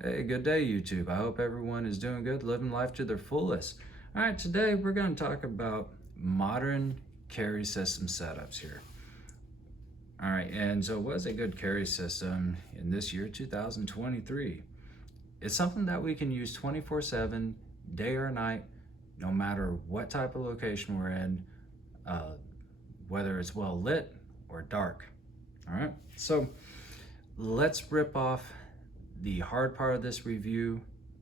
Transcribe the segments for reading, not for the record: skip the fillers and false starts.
Hey, good day, YouTube. I hope everyone is doing good, living life to their fullest. All right, today we're going to talk about modern carry system setups here. All right, and so what's a good carry system in this year, 2023? It's something that we can use 24/7, day or night, no matter what type of location we're in, uh, whether it's well lit or dark. All right, so let's rip off the hard part of this review,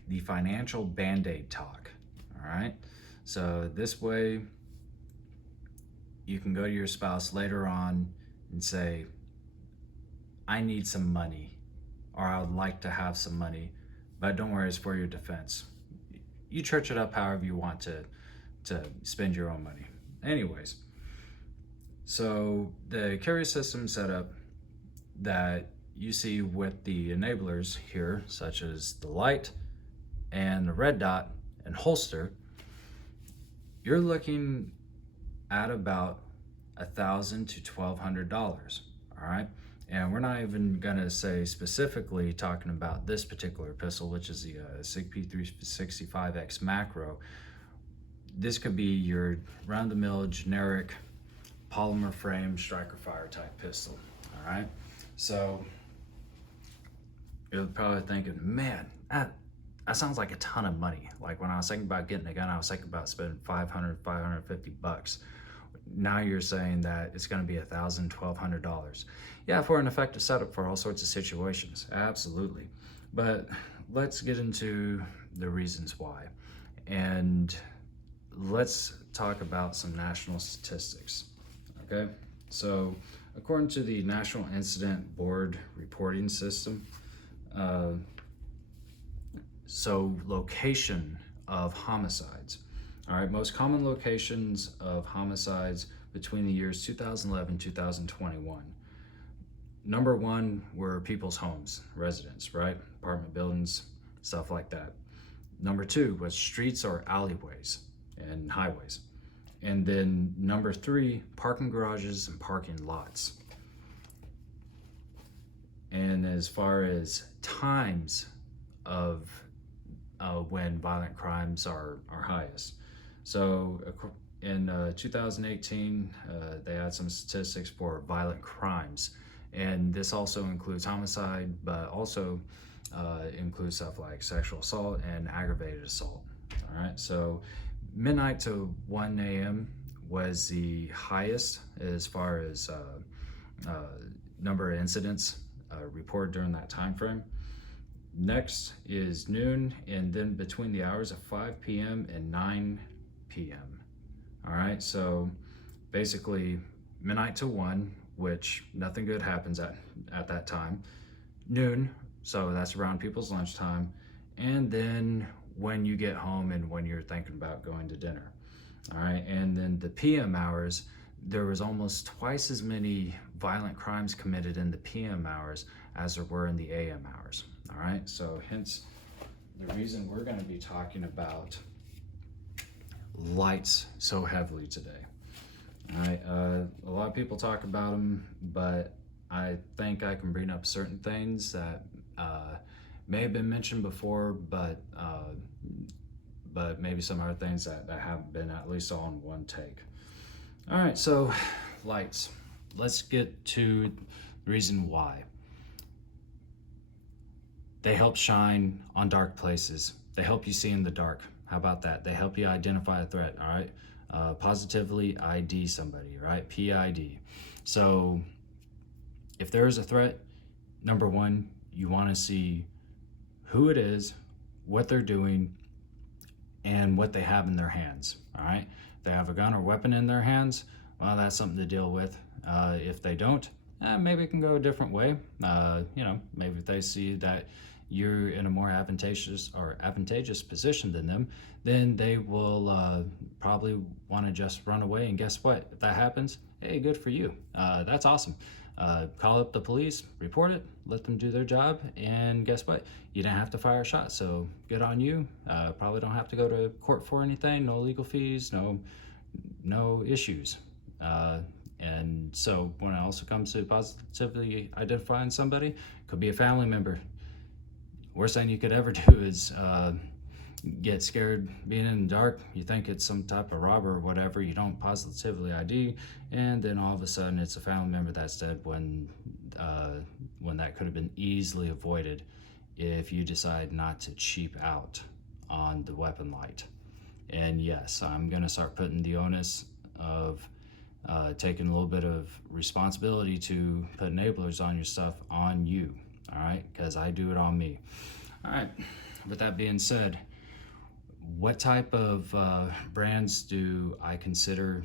the financial band-aid talk. All right, so this way you can go to your spouse later on and say, I need some money, or I would like to have some money, but don't worry, it's for your defense. You church it up however you want to spend your own money. Anyways, so the carry system setup that you see with the enablers here, such as the light and the red dot and holster, you're looking at about $1,000 to $1,200. All right, and we're not even gonna say specifically talking about this particular pistol, which is the SIG P365X macro. This could be your run-of-the-mill generic polymer frame striker fire type pistol. All right, so you're probably thinking, man, that sounds like a ton of money. Like when I was thinking about getting a gun, I was thinking about spending 500, 550 bucks. Now you're saying that it's going to be $1,000, $1,200. Yeah, for an effective setup for all sorts of situations, absolutely. But let's get into the reasons why. And let's talk about some national statistics, okay? So according to the National Incident Board Reporting System, so location of homicides. All right, most common locations of homicides between the years 2011 2021. Number one were people's homes, residents, right? Apartment buildings, stuff like that. Number two was streets or alleyways and highways. And then number three, parking garages and parking lots. And as far as times of when violent crimes are highest. So in 2018, they had some statistics for violent crimes. And this also includes homicide, but also includes stuff like sexual assault and aggravated assault. All right, so midnight to 1 a.m. was the highest as far as number of incidents reported during that time frame. Next is noon, and then between the hours of 5 p.m. and 9 p.m. All right, so basically midnight to 1, which nothing good happens at that time. Noon, so that's around people's lunchtime. And then when you get home and when you're thinking about going to dinner. All right, and then the PM hours, there was almost twice as many violent crimes committed in the PM hours as there were in the AM hours. All right, so hence the reason we're going to be talking about lights so heavily today. All right, a lot of people talk about them, but I think I can bring up certain things that may have been mentioned before, but maybe some other things that haven't been, at least all in one take. All right, so lights. Let's get to the reason why. They help shine on dark places. They help you see in the dark. How about that? They help you identify a threat, all right? Positively ID somebody, right? PID. So if there is a threat, number one, you want to see who it is, what they're doing, and what they have in their hands, all right? If they have a gun or weapon in their hands, well, that's something to deal with. If they don't, maybe it can go a different way. Maybe if they see that you're in a more advantageous position than them, then they will probably want to just run away. And guess what? If that happens, hey, good for you. That's awesome. Call up the police, report it, let them do their job, and guess what? You didn't have to fire a shot, so good on you. Probably don't have to go to court for anything, no legal fees, no issues. And so when it also comes to positively identifying somebody, could be a family member, worst thing you could ever do is get scared being in the dark. You think it's some type of robber or whatever. You don't positively ID, and then all of a sudden it's a family member that's dead when that could have been easily avoided if you decide not to cheap out on the weapon light. And yes, I'm gonna start putting the onus of taking a little bit of responsibility to put enablers on your stuff on you, all right? Because I do it on me. All right, with that being said, what type of brands do I consider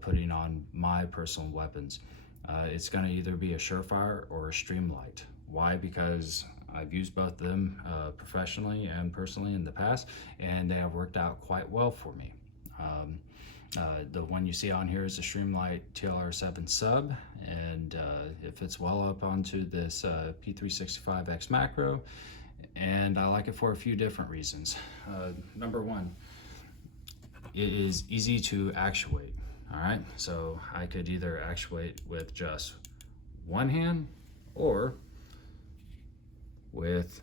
putting on my personal weapons? It's going to either be a Surefire or a Streamlight. Why? Because I've used both of them professionally and personally in the past, and they have worked out quite well for me. The one you see on here is a Streamlight TLR7 sub, and it fits well up onto this P365X macro, and I like it for a few different reasons. Number one, it is easy to actuate. All right, so I could either actuate with just one hand or with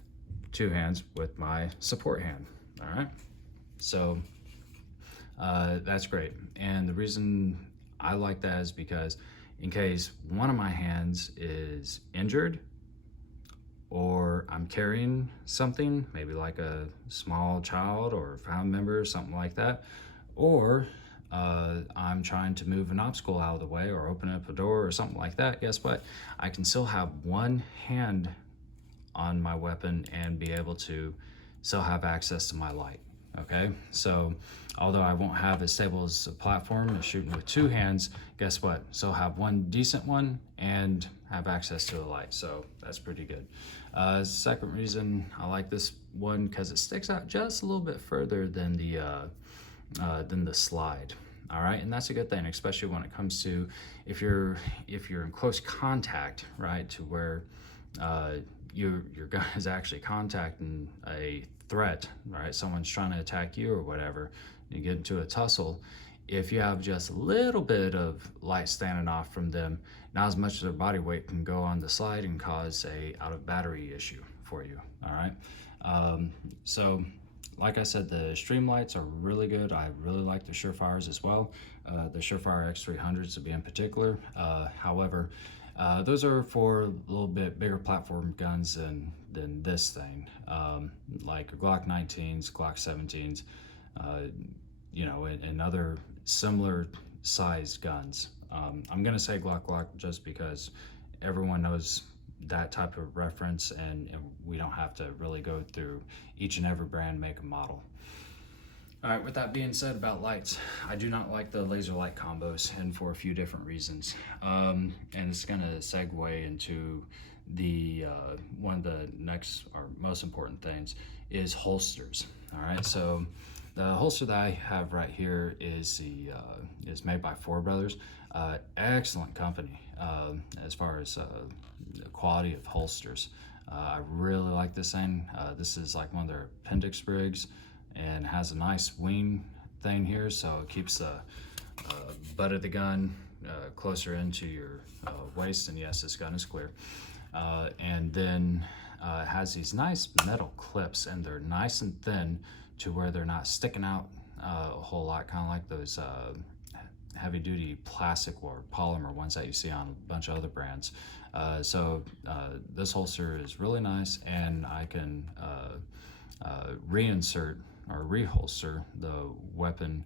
two hands with my support hand. All right, so that's great. And the reason I like that is because in case one of my hands is injured, or I'm carrying something, maybe like a small child or a family member, something like that, or I'm trying to move an obstacle out of the way or open up a door or something like that, guess what? I can still have one hand on my weapon and be able to still have access to my light, okay? So although I won't have as stable as a platform as shooting with two hands, guess what? So have one decent one and have access to a light, so that's pretty good. Second reason I like this one, because it sticks out just a little bit further than the slide. All right, and that's a good thing, especially when it comes to if you're in close contact, right, to where your gun is actually contacting a threat, right? Someone's trying to attack you or whatever. You get into a tussle. If you have just a little bit of light standing off from them, not as much of their body weight can go on the slide and cause a out of battery issue for you. All right. So like I said, the Streamlights are really good. I really like the Surefires as well. The Surefire X300s to be in particular. However, those are for a little bit bigger platform guns than this thing, like Glock 19s, Glock 17s, you know, and other similar sized guns. I'm gonna say Glock just because everyone knows that type of reference, and we don't have to really go through each and every brand, make, and model. All right, with that being said about lights, I do not like the laser light combos, and for a few different reasons. And it's gonna segue into the one of the next or most important things is holsters. All right, so the holster that I have right here is made by Four Brothers. Excellent company as far as the quality of holsters. I really like this thing. This is like one of their appendix rigs, and has a nice wing thing here, so it keeps the butt of the gun closer into your waist, and yes, this gun is clear. And then it has these nice metal clips, and they're nice and thin to where they're not sticking out a whole lot, kind of like those heavy duty plastic or polymer ones that you see on a bunch of other brands. So this holster is really nice, and I can reinsert or reholster the weapon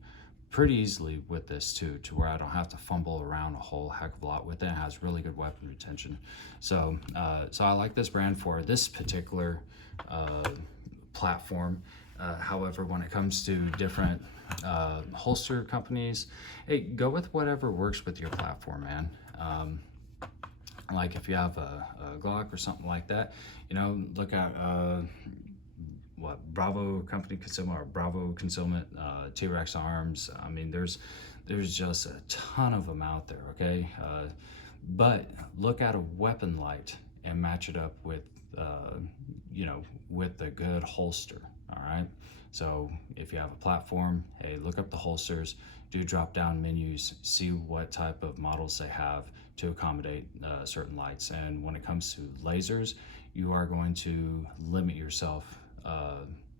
pretty easily with this too, to where I don't have to fumble around a whole heck of a lot with it. It has really good weapon retention. So so I like this brand for this particular platform. However, when it comes to different holster companies, hey, go with whatever works with your platform, man. Like if you have a Glock or something like that, you know, look at what Bravo Company Concealment or Bravo Concealment, T-Rex Arms. I mean, there's just a ton of them out there, okay? But look at a weapon light and match it up with, you know, with a good holster, all right? So if you have a platform, hey, look up the holsters, do drop-down menus, see what type of models they have to accommodate certain lights. And when it comes to lasers, you are going to limit yourself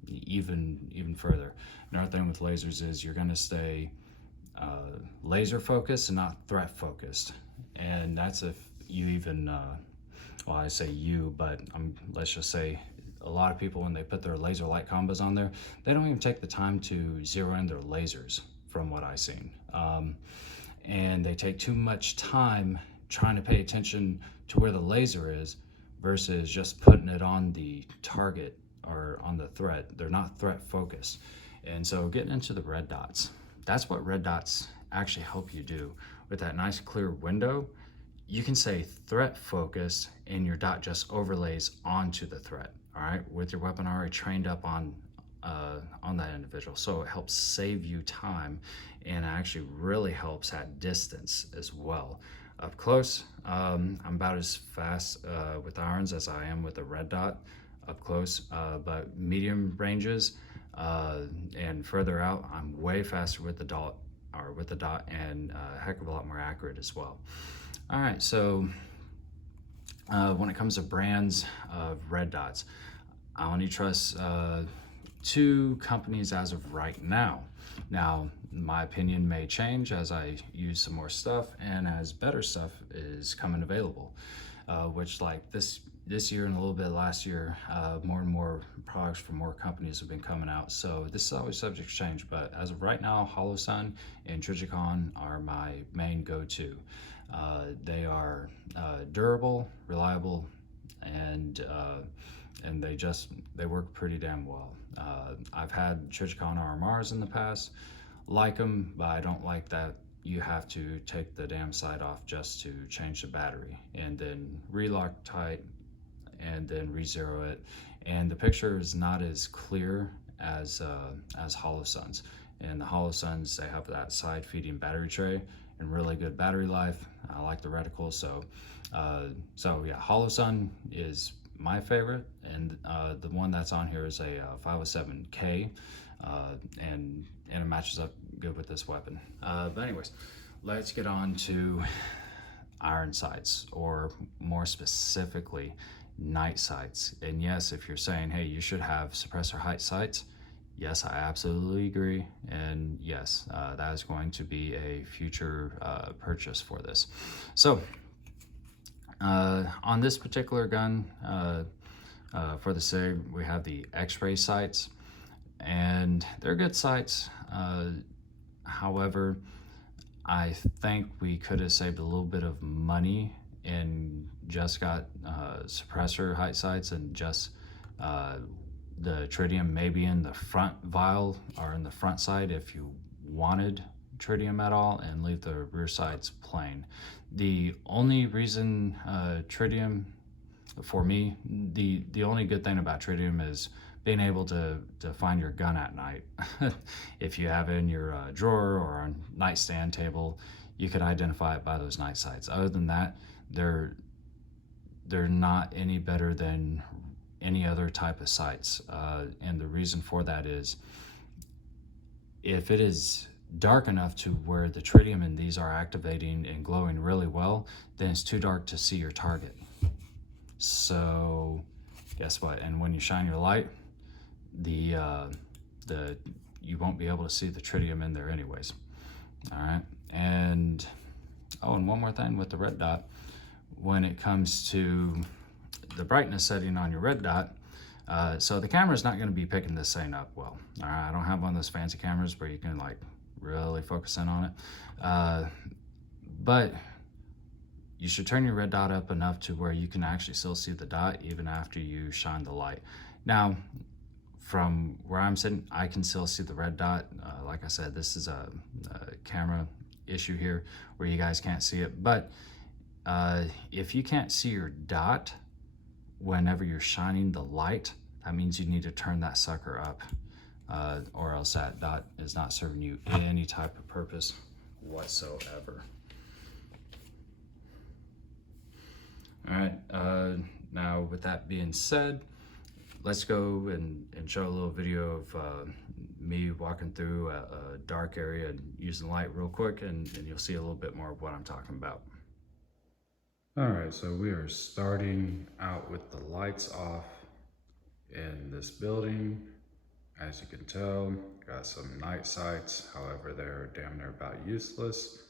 even further. Another thing with lasers is you're going to stay laser focused and not threat focused, and that's if you even well, I say you, but let's just say a lot of people, when they put their laser light combos on there, they don't even take the time to zero in their lasers, from what I've seen. And they take too much time trying to pay attention to where the laser is versus just putting it on the target or on the threat. They're not threat focused. And so getting into the red dots, that's what red dots actually help you do. With that nice clear window, you can say threat focused and your dot just overlays onto the threat, all right, with your weapon already trained up on that individual. So it helps save you time, and actually really helps at distance as well. Up close, I'm about as fast with irons as I am with a red dot up close, but medium ranges and further out, I'm way faster with the dot, and a heck of a lot more accurate as well. All right, so when it comes to brands of red dots, I only trust 2 companies as of right now. Now, my opinion may change as I use some more stuff and as better stuff is coming available, which like this year and a little bit last year, more and more products from more companies have been coming out. So this is always subject to change, but as of right now, HoloSun and Trijicon are my main go-to. They are durable, reliable, and they work pretty damn well. I've had Trijicon RMRs in the past, like them, but I don't like that you have to take the damn side off just to change the battery and then relock tight and then re-zero it, and the picture is not as clear as HoloSun's. And the HoloSun's, they have that side feeding battery tray and really good battery life. I like the reticle, so yeah, HoloSun is my favorite, and the one that's on here is a 507K, and it matches up good with this weapon. But anyways, let's get on to iron sights, or more specifically, night sights. And yes, if you're saying, hey, you should have suppressor height sights, yes, I absolutely agree. And yes, that is going to be a future purchase for this. So on this particular gun, for the SIG, we have the X-ray sights, and they're good sights. However, I think we could have saved a little bit of money and just got suppressor height sights and just the tritium maybe in the front vial or in the front side if you wanted tritium at all, and leave the rear sides plain. The only reason tritium, for me, the only good thing about tritium is being able to find your gun at night. If you have it in your drawer or on nightstand table, you can identify it by those night sights. Other than that, they're not any better than any other type of sights. And the reason for that is, if it is dark enough to where the tritium in these are activating and glowing really well, then it's too dark to see your target. So guess what? And when you shine your light, you won't be able to see the tritium in there anyways. All right. And and one more thing with the red dot, when it comes to the brightness setting on your red dot, so the camera's not going to be picking this thing up well. All right, I don't have one of those fancy cameras where you can like really focus in on it, but you should turn your red dot up enough to where you can actually still see the dot even after you shine the light. Now, from where I'm sitting, I can still see the red dot. Like I said, this is a camera issue here where you guys can't see it, but if you can't see your dot whenever you're shining the light, that means you need to turn that sucker up, or else that dot is not serving you any type of purpose whatsoever. All right, now with that being said, let's go and show a little video of me walking through a dark area and using light real quick, and you'll see a little bit more of what I'm talking about. All right, so we are starting out with the lights off in this building. As you can tell, got some night sights. However, they're damn near about useless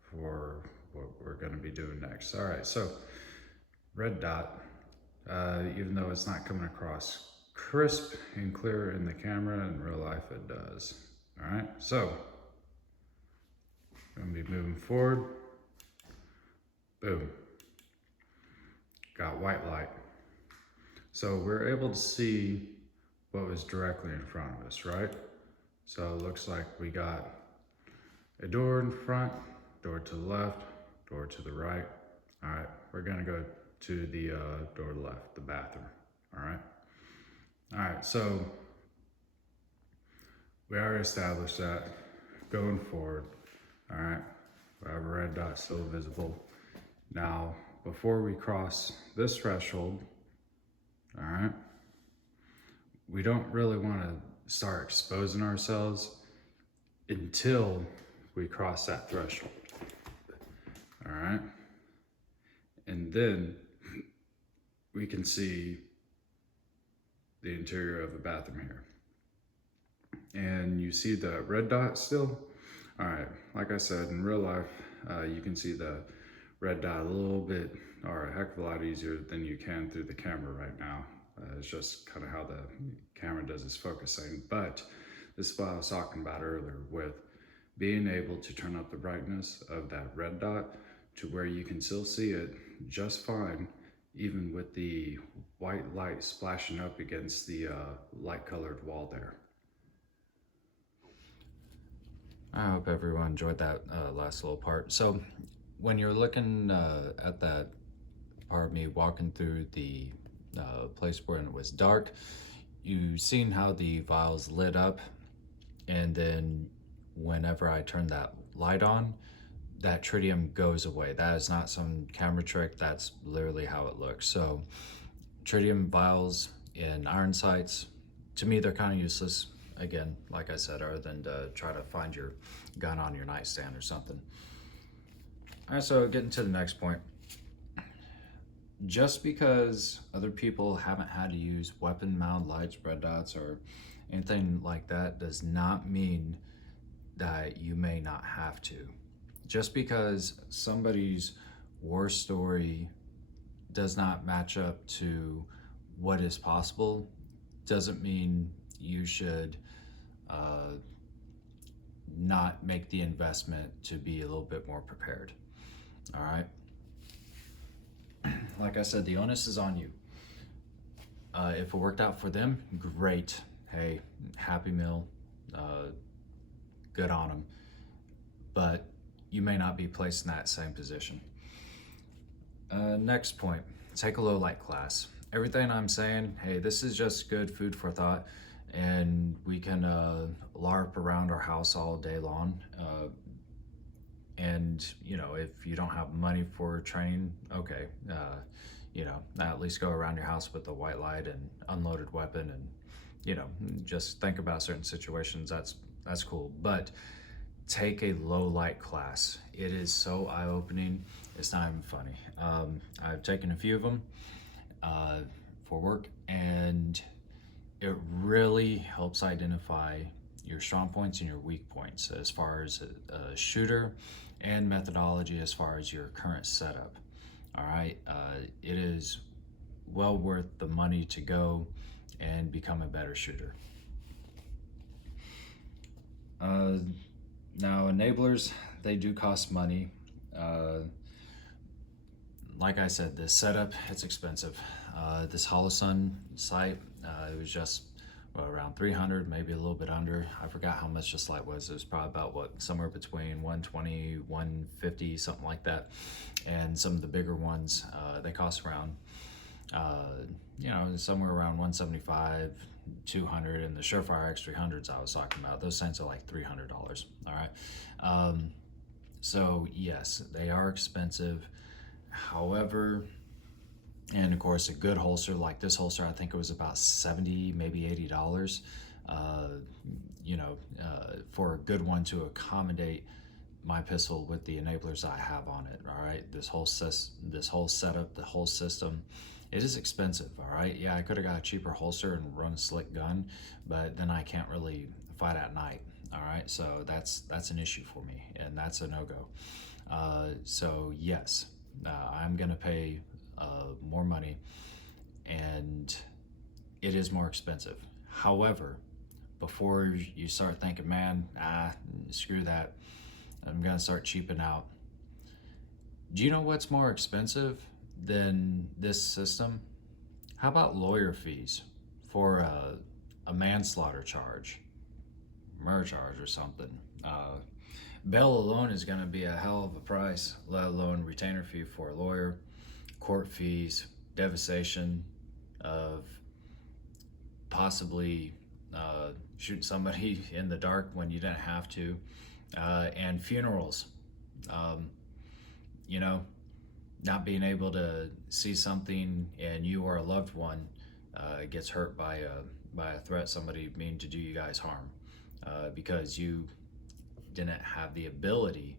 for what we're gonna be doing next. All right, so red dot, even though it's not coming across crisp and clear in the camera, in real life it does. All right, so I'm gonna be moving forward. Boom. Got white light. So we're able to see what was directly in front of us, right? So it looks like we got a door in front, door to the left, door to the right. All right, we're gonna go to the door to the left, the bathroom, all right? All right, so we already established that. Going forward, all right, we have a red dot still visible. Now, before we cross this threshold, all right, we don't really want to start exposing ourselves until we cross that threshold. All right. And then we can see the interior of the bathroom here. And you see the red dot still? All right, like I said, in real life, you can see the red dot a little bit, or a heck of a lot easier than you can through the camera right now. It's just kind of how the camera does its focusing. But this is what I was talking about earlier with being able to turn up the brightness of that red dot to where you can still see it just fine, even with the white light splashing up against the light colored wall there. I hope everyone enjoyed that last little part. So when you're looking at that part of me walking through the place where it was dark, you seen how the vials lit up, and then whenever I turn that light on, that tritium goes away. That is not some camera trick, that's literally how it looks. So tritium vials in iron sights, to me they're kind of useless. Again, like I said, other than to try to find your gun on your nightstand or something. All right, so getting to the next point. Just because other people haven't had to use weapon mounted lights, red dots, or anything like that does not mean that you may not have to. Just because somebody's war story does not match up to what is possible doesn't mean you should not make the investment to be a little bit more prepared. All right. Like I said, the onus is on you. If it worked out for them, great. Hey, happy meal, good on them. But you may not be placed in that same position. Next point, take a low light class. Everything I'm saying, hey, this is just good food for thought, and we can LARP around our house all day long. And you know, if you don't have money for training, okay, you know, at least go around your house with a white light and unloaded weapon, and you know, just think about certain situations. That's cool. But take a low light class. It is so eye-opening. It's not even funny. I've taken a few of them for work, and it really helps identify your strong points and your weak points as far as a shooter, and methodology as far as your current setup. All right, it is well worth the money to go and become a better shooter. Now, enablers, they do cost money. Like I said, this setup, it's expensive. This Holosun sight, it was just around 300, maybe a little bit under. I forgot how much this light was. It was probably about somewhere between 120, 150, something like that. And some of the bigger ones, they cost around, you know, somewhere around 175, 200, and the Surefire X300s I was talking about, those things are like $300. All right. So yes, they are expensive. However, and of course, a good holster like this holster, I think it was about $70, maybe $80. You know, for a good one to accommodate my pistol with the enablers I have on it. All right, this whole setup, the whole system, it is expensive. All right, yeah, I could have got a cheaper holster and run a slick gun, but then I can't really fight at night. All right, so that's an issue for me, and that's a no-go. So yes, I'm gonna pay more money, and it is more expensive. However, before you start thinking, man, screw that, I'm gonna start cheaping out. Do you know what's more expensive than this system? How about lawyer fees for a manslaughter charge, murder charge, or something? Bail alone is going to be a hell of a price, let alone retainer fee for a lawyer, court fees, devastation of possibly shooting somebody in the dark when you didn't have to, and funerals. You know, not being able to see something and you or a loved one gets hurt by a threat, somebody meaning to do you guys harm, because you didn't have the ability,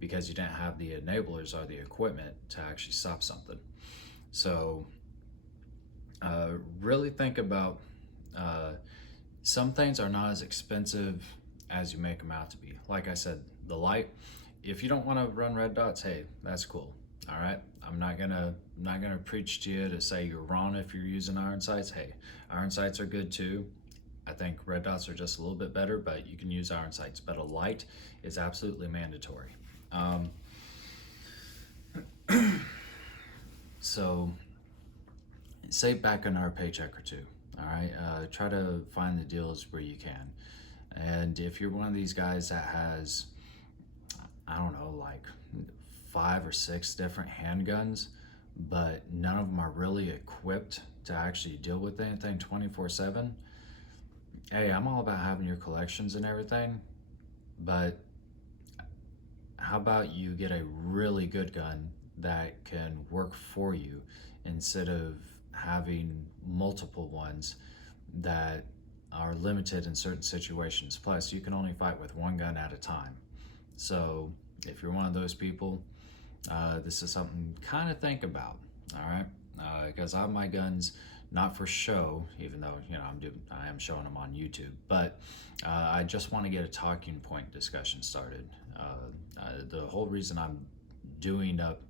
because you didn't have the enablers or the equipment to actually stop something. So really think about, some things are not as expensive as you make them out to be. Like I said, the light, if you don't want to run red dots, hey, that's cool. All right, I'm not gonna preach to you to say you're wrong if you're using iron sights. Hey, iron sights are good too. I think red dots are just a little bit better, but you can use iron sights. But a light is absolutely mandatory. So save back another paycheck or two. All right, try to find the deals where you can. And if you're one of these guys that has, I don't know, like 5 or 6 different handguns, but none of them are really equipped to actually deal with anything 24/7. Hey, I'm all about having your collections and everything, but how about you get a really good gun that can work for you instead of having multiple ones that are limited in certain situations. Plus, you can only fight with one gun at a time. So if you're one of those people, this is something to kind of think about. All right, because I have my guns not for show, even though I am showing them on YouTube, but I just want to get a talking point discussion started. The whole reason I'm doing up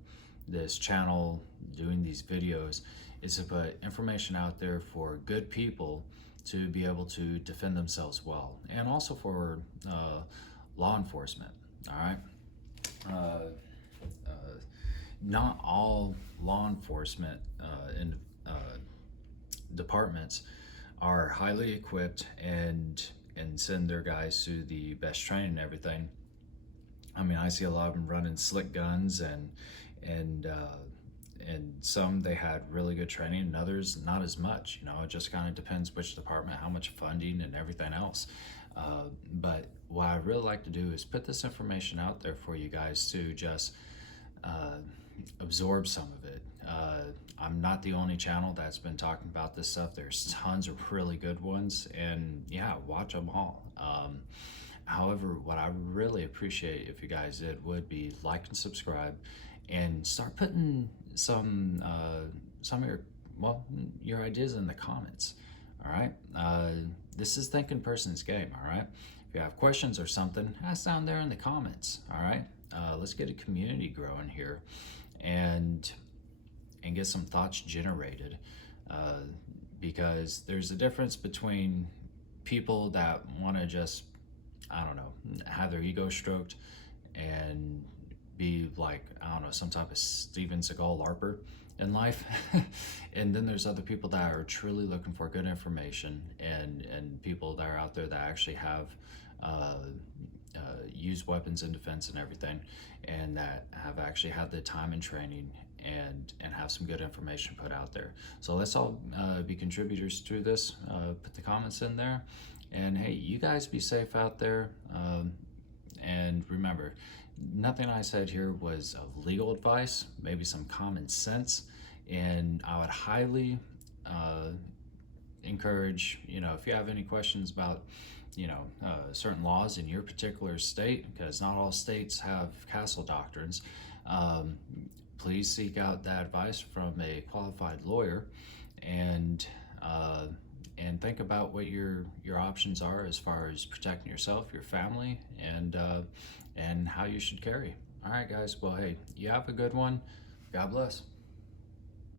this channel, doing these videos, is to put information out there for good people to be able to defend themselves well, and also for law enforcement. All right, not all law enforcement departments are highly equipped and send their guys through the best training and everything. I mean, I see a lot of them running slick guns, and some they had really good training, and others not as much. It just kind of depends which department, how much funding, and everything else. But what I really like to do is put this information out there for you guys to just absorb some of it. I'm not the only channel that's been talking about this stuff. There's tons of really good ones, and yeah, watch them all. However, what I really appreciate if you guys did would be like and subscribe, and start putting some of your ideas in the comments. All right, this is Thinking Person's game. All right, if you have questions or something, ask down there in the comments. All right, let's get a community growing here, and get some thoughts generated, because there's a difference between people that want to just, I don't know, have their ego stroked and be like, I don't know, some type of Steven Seagal LARPer in life. And then there's other people that are truly looking for good information, and people that are out there that actually have used weapons in defense and everything, and that have actually had the time and training and have some good information put out there. So let's all be contributors to this. Put the comments in there, and hey, you guys be safe out there. And remember, nothing I said here was of legal advice, maybe some common sense, and I would highly encourage, if you have any questions about, certain laws in your particular state, because not all states have castle doctrines, please seek out that advice from a qualified lawyer, and think about what your options are as far as protecting yourself, your family, and how you should carry. All right, guys. Well, hey, you have a good one. God bless.